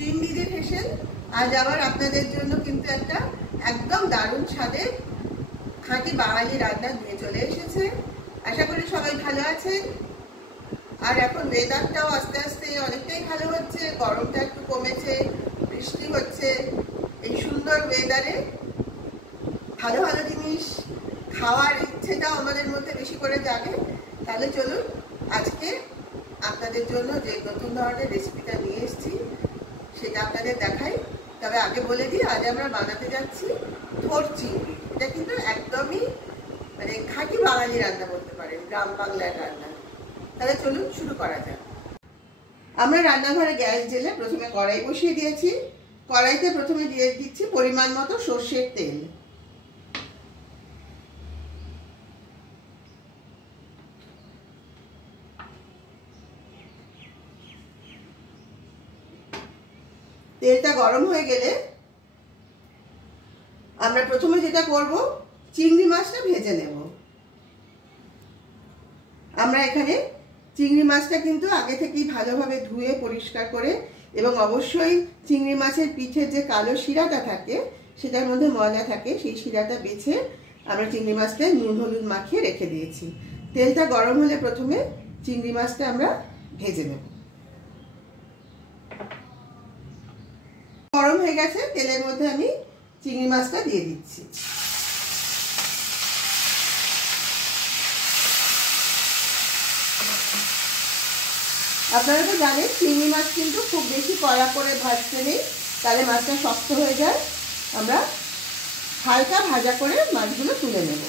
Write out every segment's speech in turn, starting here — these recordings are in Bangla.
টিম দিদির হেসেল আজ আবার আপনাদের জন্য কিন্তু একটা একদম দারুণ স্বাদের খাঁটি বাঙালি রান্না নিয়ে চলে এসেছে। আশা করি সবাই ভালো আছেন। আর এখন ওয়েদারটাও আস্তে আস্তে অনেকটাই ভালো হচ্ছে, গরমটা একটু কমেছে, বৃষ্টি হচ্ছে। এই সুন্দর ওয়েদারে ভালো ভালো জিনিস খাওয়ার ইচ্ছেটাও আমাদের মধ্যে বেশি করে জাগে। তাহলে চলুন আজকে আপনাদের জন্য যে নতুন ধরনের রেসিপিটা নিয়ে এসেছি সেটা আপনাদের দেখাই। তবে আগে বলে দিই, আজ আমরা বানাতে যাচ্ছি থোড় চিংড়ি। এটা কিন্তু একদমই মানে খাঁটি বাঙালি রান্না বলতে পারেন, গ্রাম বাংলার রান্না। তাহলে চলুন শুরু করা যাক। আমরা রান্নাঘরে গ্যাস জ্বেলে প্রথমে কড়াই বসিয়ে দিয়েছি। কড়াইতে প্রথমে দিয়ে দিচ্ছি পরিমাণ মতো সর্ষের তেল। তেলটা গরম হয়ে গেলে আমরা প্রথমে যেটা করব, চিংড়ি মাছটা ভেজে নেব। আমরা এখানে চিংড়ি মাছটা কিন্তু আগে থেকেই ভালোভাবে ধুয়ে পরিষ্কার করে, এবং অবশ্যই চিংড়ি মাছের পিঠের যে কালো শিরাটা থাকে সেটার মধ্যে ময়লা থাকে, সেই শিরাটা বেছে আমরা চিংড়ি মাছটা নুন হলুদ মাখিয়ে রেখে দিয়েছি। তেলটা গরম হলে প্রথমে চিংড়ি মাছটা আমরা ভেজে নেব। গরম হয়ে গেছে, তেলের মধ্যে আমি চিংড়ি মাছটা দিয়ে দিচ্ছি। আপনারা তো জানেন চিংড়ি মাছ কিন্তু খুব বেশি কড়া করে ভাজতে নেই, তাহলে মাছটা শক্ত হয়ে যায়। আমরা হালকা ভাজা করে মাছগুলো তুলে নেব।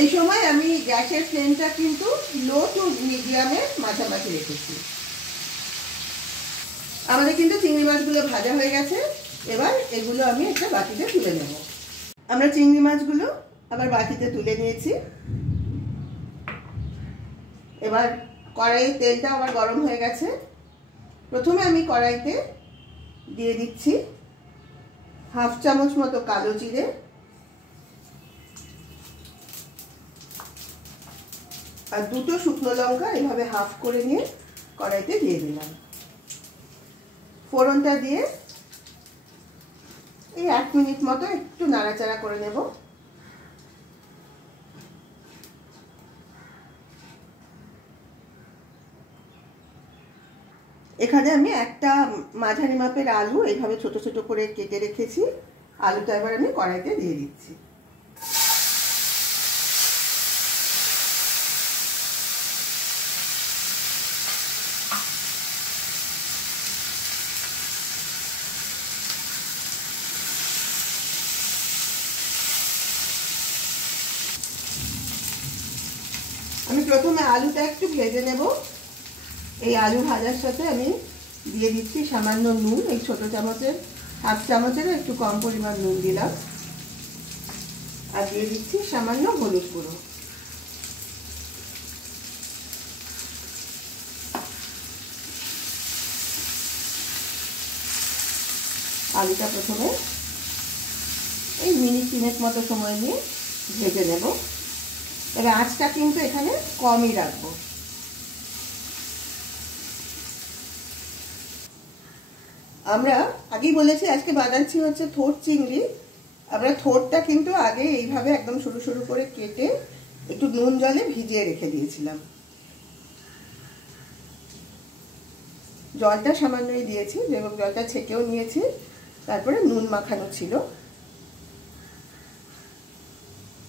এই সময় আমি গ্যাসের ফ্লেমটা কিন্তু লো টু মিডিয়ামে মাঝামাঝি রেখেছি। আমাদের কিন্তু চিংড়ি মাছগুলো ভাজা হয়ে গেছে। এবার এগুলো আমি একটা বাটিতে তুলে নেব। আমরা চিংড়ি মাছগুলো আবার বাটিতে তুলে নিয়েছি। এবার কড়াইয়ের তেলটা আবার গরম হয়ে গেছে। প্রথমে আমি কড়াইতে দিয়ে দিচ্ছি হাফ চামচ মতো কালো জিরে, আর দুটো শুকনো লঙ্কা এভাবে হাফ করে নিয়ে কড়াইতে দিয়ে দিলাম। ফোড়নটা দিয়ে এই 1 মিনিট মতো একটু নাড়াচাড়া করে নেব। এখানে আমি একটা মাঝারি মাপের আলু এইভাবে ছোট ছোট করে কেটে রেখেছি। আলুটা এবার আমি কড়াইতে দিয়ে দিচ্ছি। আমি প্রথমে আলুটা একটু ভেজে নেব। এই আলু ভাজার সাথে আমি দিয়ে দিচ্ছি সামান্য নুন। এই ছোট চামচের হাফ চামচেরও একটু কম পরিমাণ নুন দিলাম, আর দিয়ে দিচ্ছি সামান্য হলুদ গুঁড়ো। আলুটা প্রথমে এই মিনিট 3 মতো সময় নিয়ে ভেজে নেব। তবে আঁচটা কিন্তু এখানে কমই রাখবো। আমরা আগেই বলেছি আজকে বানাচ্ছি হচ্ছে থোড় চিংড়ি। আমরা থোড়টা কিন্তু আগে এইভাবে একদম সরু সরু করে কেটে একটু নুন জলে ভিজিয়ে রেখে দিয়েছিলাম। জলটা সামান্যই দিয়েছি এবং জলটা ছেঁকেও নিয়েছি। তারপরে নুন মাখানো ছিল।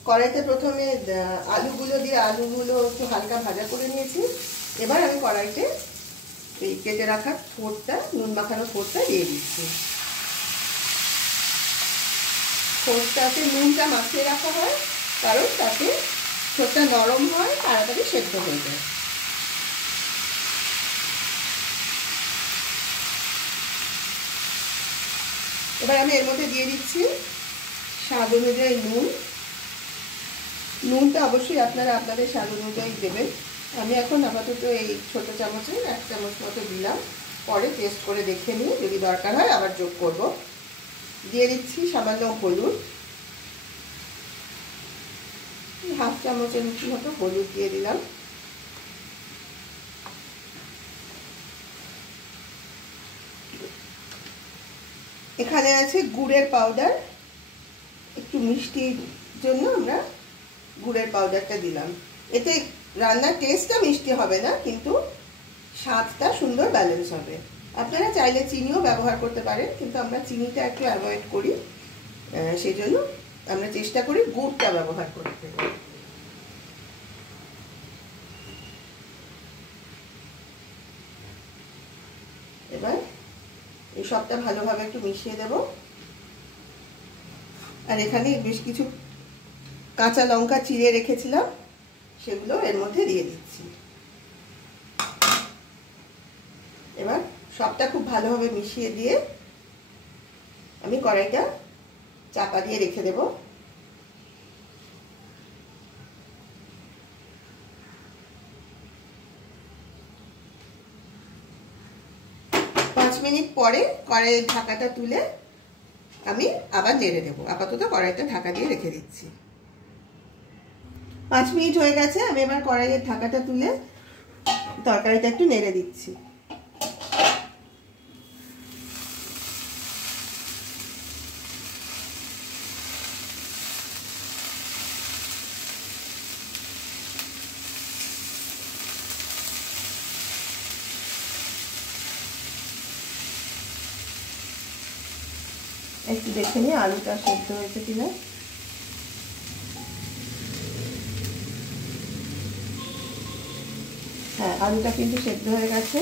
কড়াইতে প্রথমে আলুগুলো দিয়ে আলুগুলো একটু হালকা ভাজা করে নিয়েছি। এবার আমি কড়াইতে এই কেটে রাখা থোড়টা, নুন মাখানো থোড়টা দিয়ে দিচ্ছি। থোড়টাতে নুনটা মাখিয়ে রাখা হয়, কারণ তাতে থোড়টা নরম হয়, তাড়াতাড়ি সেদ্ধ হয়ে যায়। এবার আমি এর মধ্যে দিয়ে দিচ্ছি স্বাদ অনুযায়ী নুন। নুনটা অবশ্যই আপনারা আপনাদের স্বাদ অনুযায়ী দেবেন। আমি এখন আপাতত এই ছোট চামচে 1 চামচ মতো দিলাম। পরে টেস্ট করে দেখে নিয়ে যদি দরকার হয় আবার যোগ করব। দিয়ে দিচ্ছি সামান্য হলুদ, হাফ চামচের মতো হলুদ দিয়ে দিলাম। এখানে আছে গুড়ের পাউডার, একটু মিষ্টির জন্য আমরা গুড়ের পাউডারটা দিলাম। এতে রান্নার টেস্টটা মিষ্টি হবে না, কিন্তু স্বাদটা সুন্দর ব্যালেন্স হবে। আপনারা চাইলে চিনিও ব্যবহার করতে পারেন, কিন্তু আমরা চিনিটা একটু অ্যাভয়েড করি, সেই জন্য আমরা চেষ্টা করি গুড়টা ব্যবহার করতে। এবার এই সবটা ভালোভাবে একটু মিশিয়ে দেব। আর এখানে বেশ কিছু কাঁচা লঙ্কা চিড়ে রেখেছিলাম, সেগুলো এর মধ্যে দিয়ে দিচ্ছি। এবার সবটা খুব ভালোভাবে মিশিয়ে দিয়ে আমি কড়াইটা চাপা দিয়ে রেখে দেব। পাঁচ মিনিট পরে কড়াইয়ের ঢাকাটা তুলে আমি আবার নেড়ে দেবো। আপাতত কড়াইটা ঢাকা দিয়ে রেখে দিচ্ছি। 5 মিনিট হয়ে গেছে, আমি এবার কড়াইয়ের ঢাকাটা তুলে তরকারিটা একটু নেড়ে দিচ্ছি। একটু দেখে নিই আলুটা সেদ্ধ হয়েছে কিনা। হ্যাঁ, আলুটা কিন্তু সেদ্ধ হয়ে গেছে।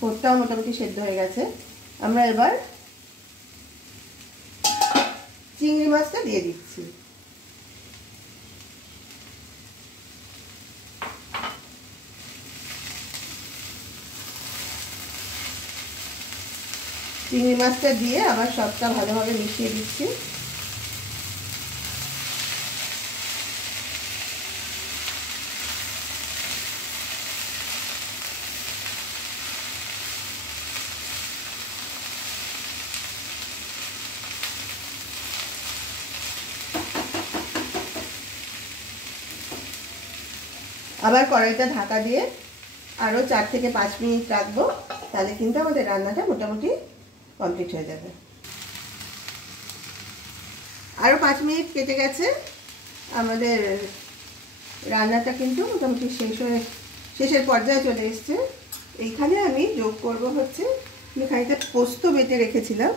পোস্তটাও মোটামুটি সেদ্ধ হয়ে গেছে। আমরা এবার চিংড়ি মাছটা দিয়ে দিচ্ছি। চিংড়ি মাছটা দিয়ে আবার সবটা ভালোভাবে মিশিয়ে দিচ্ছি। আবার কড়াইটা ঢাকা দিয়ে আরও 4 থেকে 5 মিনিট রাখবো, তাহলে কিন্তু আমাদের রান্নাটা মোটামুটি কমপ্লিট হয়ে যাবে। আরও 5 মিনিট কেটে গেছে, আমাদের রান্নাটা কিন্তু মোটামুটি শেষের পর্যায়ে চলে এসছে। এইখানে আমি যোগ করব হচ্ছে, আমি খানিকটা পোস্ত বেটে রেখেছিলাম,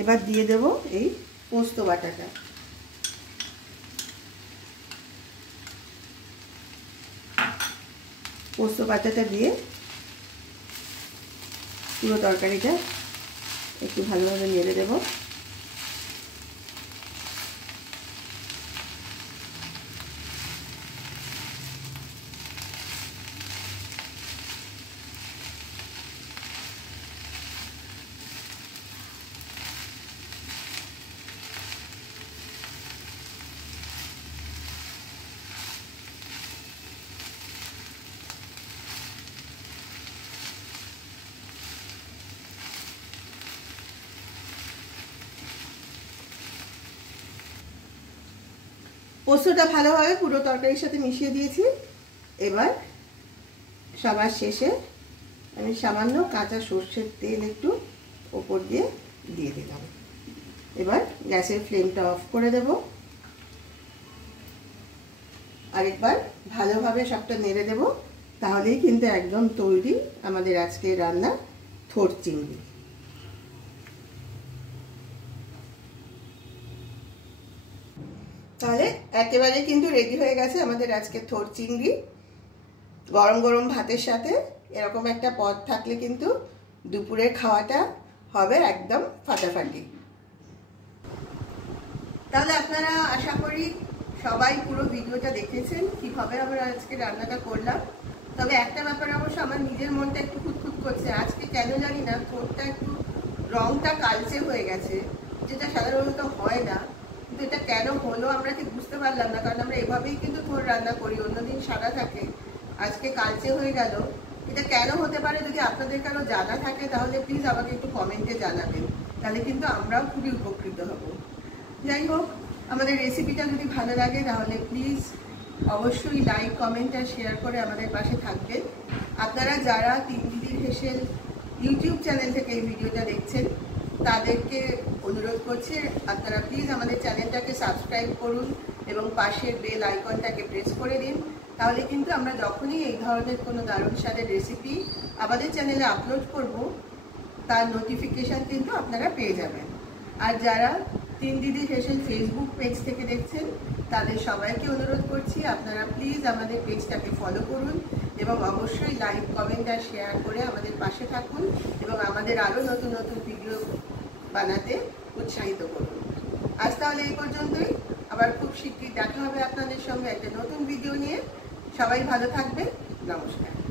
এবার দিয়ে দেব এই পোস্ত বাটাটা। পোস্ত বাটাটা দিয়ে পুরো তরকারিটা একটু ভালোভাবে নেড়ে দেব। পোস্তটা ভালোভাবে পুরো তরকারির সাথে মিশিয়ে দিয়েছি। এবার সবার শেষে আমি সামান্য কাঁচা সর্ষের তেল একটু ওপর দিয়ে দিলাম। এবার গ্যাসের ফ্লেমটা অফ করে দেব। আরেকবার ভালোভাবে সবটা নেড়ে দেব, তাহলেই কিন্তু একদম তৈরি আমাদের আজকের রান্না থোড় চিংড়ি। তাহলে একেবারে কিন্তু রেডি হয়ে গেছে আমাদের আজকে থোড় চিংড়ি। গরম গরম ভাতের সাথে এরকম একটা পদ থাকলে কিন্তু দুপুরের খাওয়াটা হবে একদম ফাটাফাটি। তাহলে আপনারা আশা করি সবাই পুরো ভিডিওটা দেখেছেন কিভাবে আমরা আজকে রান্নাটা করলাম। তবে একটা ব্যাপার অবশ্য আমার নিজের মনটা একটু খুঁতখুত করছে, আজকে কেন জানি না থোড়টা একটু রংটা কালচে হয়ে গেছে, যেটা সাধারণত হয় না। কিন্তু এটা কেন হলো আমরা ঠিক বুঝতে পারলাম না, কারণ আমরা এভাবেই কিন্তু থোড় রান্না করি, অন্যদিন সাদা থাকে, আজকে কালচে হয়ে গেল। এটা কেন হতে পারে যদি আপনাদের কারো জানা থাকে তাহলে প্লিজ আমাকে একটু কমেন্টে জানাবেন, তাহলে কিন্তু আমরাও খুবই উপকৃত হব। যাই হোক, আমাদের রেসিপিটা যদি ভালো লাগে তাহলে প্লিজ অবশ্যই লাইক, কমেন্ট আর শেয়ার করে আমাদের পাশে থাকবেন। আপনারা যারা তিন দিদির হেসেল ইউটিউব চ্যানেল থেকে এই ভিডিওটা দেখছেন তাদেরকে অনুরোধ করছি আপনারা প্লিজ আমাদের চ্যানেলটাকে সাবস্ক্রাইব করুন এবং পাশের বেল আইকনটাকে প্রেস করে দিন। তাহলে কিন্তু আমরা যখনই এই ধরনের কোনো দারুণ স্বাদের রেসিপি আমাদের চ্যানেলে আপলোড করব তার নোটিফিকেশান কিন্তু আপনারা পেয়ে যাবেন। আর যারা তিন দিদির হেসেল ফেসবুক পেজ থেকে দেখছেন তাদের সবাইকে অনুরোধ করছি আপনারা প্লিজ আমাদের পেজটাকে ফলো করুন এবং অবশ্যই লাইক, কমেন্ট আর শেয়ার করে আমাদের পাশে থাকুন এবং আমাদের আরও নতুন নতুন ভিডিও বানাতে উৎসাহিত করুন। আজ তাহলে এই পর্যন্তই, আবার খুব শীঘ্রই দেখা হবে আপনাদের সঙ্গে একটা নতুন ভিডিও নিয়ে। সবাই ভালো থাকবেন, নমস্কার।